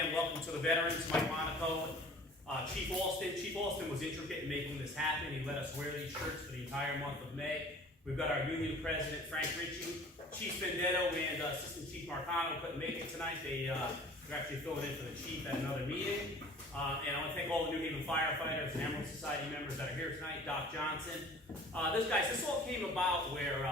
And welcome to the veterans, Mike Monaco, Chief Alston. Chief Alston was intricate in making this happen. He let us wear these shirts for the entire month of May. We've got our union president, Frank Ritchie, Chief Vendetto, and Assistant Chief Marcano couldn't make it tonight. They are actually filling in for the chief at another meeting. And I want to thank all the New Haven firefighters and Emerald Society members that are here tonight. Doc Johnson. This all came about where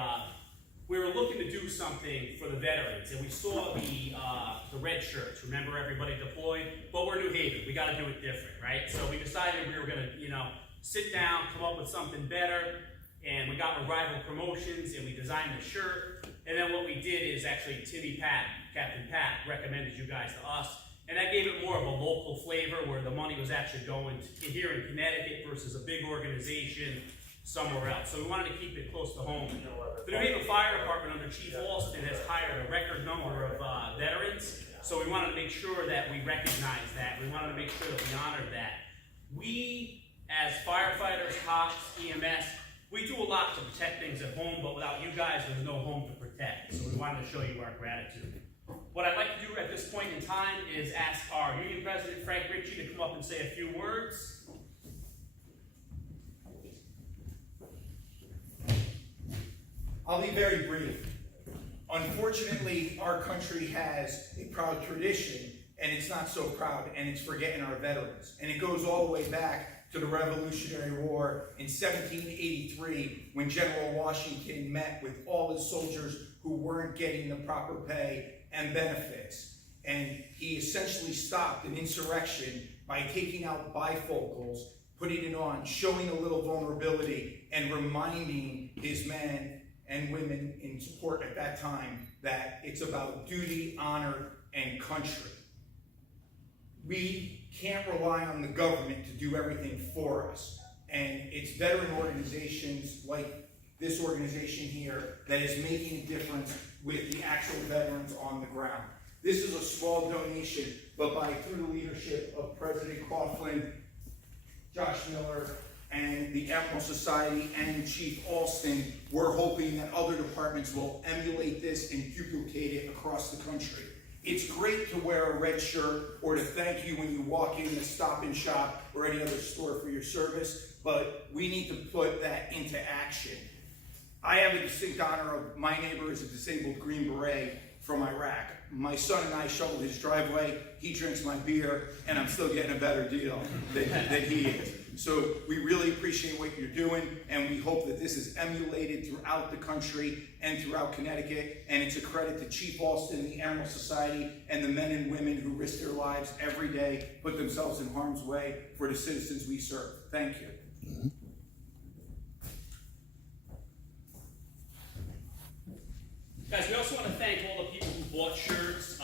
we were looking to do something for the veterans, and we saw the red shirts. Remember, everybody deployed, but we're New Haven. We got to do it different, right? So we decided we were going to, sit down, come up with something better, and we got Revival Promotions, and we designed the shirt. And then what we did is actually Captain Pat, recommended you guys to us, and that gave it more of a local flavor, where the money was actually going to here in Connecticut versus a big organization somewhere else. So we wanted to keep it close to home. The New Haven Fire Department under Chief Alston has hired a record number of veterans, so we wanted to make sure that we recognize that. We wanted to make sure that we honored that. We, as firefighters, cops, EMS, we do a lot to protect things at home, but without you guys, there's no home to protect. So we wanted to show you our gratitude. What I'd like to do at this point in time is ask our Union President, Frank Ritchie, to come up and say a few words. I'll be very brief. Unfortunately, our country has a proud tradition, and it's not so proud, and it's forgetting our veterans. And it goes all the way back to the Revolutionary War in 1783, when General Washington met with all his soldiers who weren't getting the proper pay and benefits. And he essentially stopped an insurrection by taking out bifocals, putting it on, showing a little vulnerability, and reminding his men and women in support at that time that it's about duty, honor, and country. We can't rely on the government to do everything for us. And it's veteran organizations like this organization here that is making a difference with the actual veterans on the ground. This is a small donation, but through the leadership of President Coughlin, Josh Miller, and the Emerald Society and Chief Alston, we're hoping that other departments will emulate this and duplicate it across the country. It's great to wear a red shirt or to thank you when you walk in the Stop and Shop or any other store for your service, but we need to put that into action. I have a distinct honor of my neighbor is a disabled Green Beret from Iraq. My son and I shovel his driveway, he drinks my beer, and I'm still getting a better deal than he is. So we really appreciate what you're doing, and we hope that this is emulated throughout the country and throughout Connecticut. And it's a credit to Chief Alston, the Emerald Society, and the men and women who risk their lives every day, put themselves in harm's way for the citizens we serve. Thank you. Mm-hmm. Guys, we also want to thank all the people who bought shirts.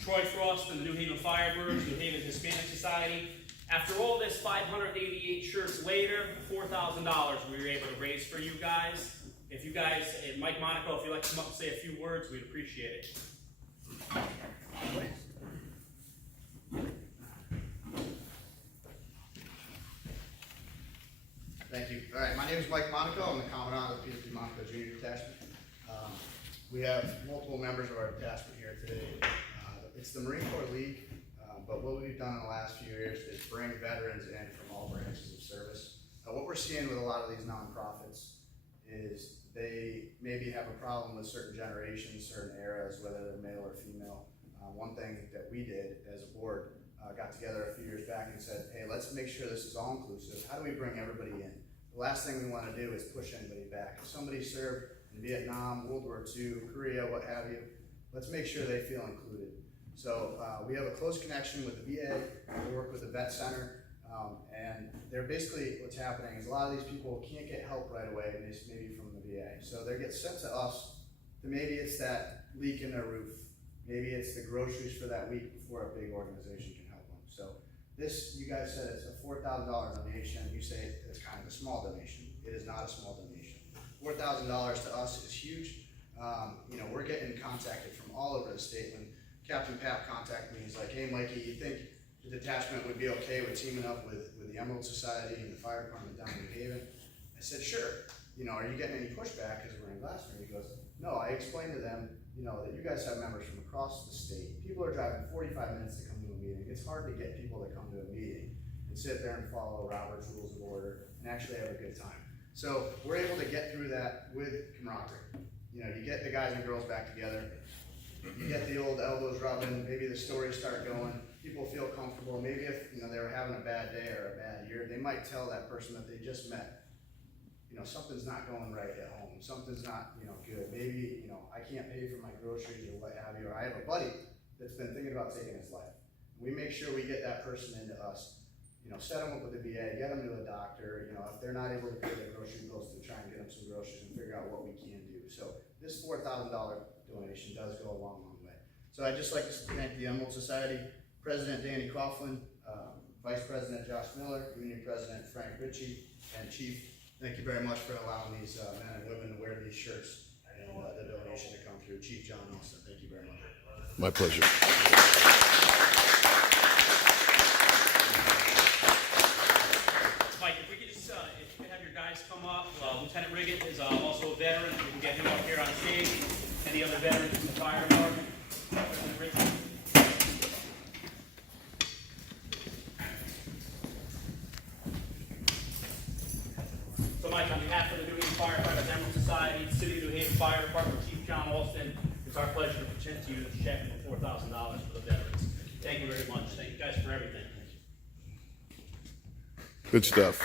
Troy Frost and the New Haven Firebirds, New Haven Hispanic Society. After all this, 588 shirts later, $4,000 we were able to raise for you guys. If you guys, Mike Monaco, if you'd like to come up and say a few words, we'd appreciate it. Thank you. All right, my name is Mike Monaco. I'm the Commandant of the PFD Monaco Junior Detachment. We have multiple members of our detachment here today. It's the Marine Corps League. But what we've done in the last few years is bring veterans in from all branches of service. What we're seeing with a lot of these nonprofits is they maybe have a problem with certain generations, certain eras, whether they're male or female. One thing that we did as a board, got together a few years back and said, hey, let's make sure this is all inclusive. How do we bring everybody in? The last thing we want to do is push anybody back. If somebody served in Vietnam, World War II, Korea, what have you, let's make sure they feel included. So we have a close connection with the VA. We work with the Vet Center, and they're basically, what's happening is a lot of these people can't get help right away, maybe from the VA. So they get sent to us. Maybe it's that leak in their roof. Maybe it's the groceries for that week before a big organization can help them. So this, you guys said it's a $4,000 donation. You say it's kind of a small donation. It is not a small donation. $4,000 to us is huge. We're getting contacted from all over the state. When Captain Pat contacted me, he's like, hey Mikey, you think the detachment would be okay with teaming up with the Emerald Society and the fire department down in New Haven? I said, sure. Are you getting any pushback because we're in Glasgow? He goes, no, I explained to them you know, that you guys have members from across the state. People are driving 45 minutes to come to a meeting. It's hard to get people to come to a meeting and sit there and follow Robert's Rules of Order and actually have a good time. So we're able to get through that with camaraderie. You know, you get the guys and girls back together, you get the old elbows rubbing, maybe the stories start going, people feel comfortable. Maybe if, you know, they were having a bad day or a bad year, they might tell that person that they just met, you know, something's not going right at home, something's not, you know, good. Maybe, you know, I can't pay for my groceries or what have you, or I have a buddy that's been thinking about taking his life. We make sure we get that person into us, you know, set them up with the VA, get them to a doctor, you know, if they're not able to pay their grocery bills, to try and get them some groceries and figure out what we can do. So this $4,000 donation does go a long, long way. So I'd just like to thank the Emerald Society, President Danny Coughlin, Vice President Josh Miller, Union President Frank Ritchie, and Chief, thank you very much for allowing these men and women to wear these shirts and the donation to come through. Chief John Nelson, thank you very much. My pleasure. Mike, if we could just, if you could have your guys come up, Lieutenant Riggett is also a veteran, we can get him up here on stage. Any other veterans from the fire department? Lieutenant Riggett. So Mike, on behalf of the New Haven Firefighters Emerald Society, City of New Haven Fire Department, Chief John Alston, it's our pleasure to present to you the check for $4,000 for the veterans. Thank you very much. Thank you guys for everything. Good stuff.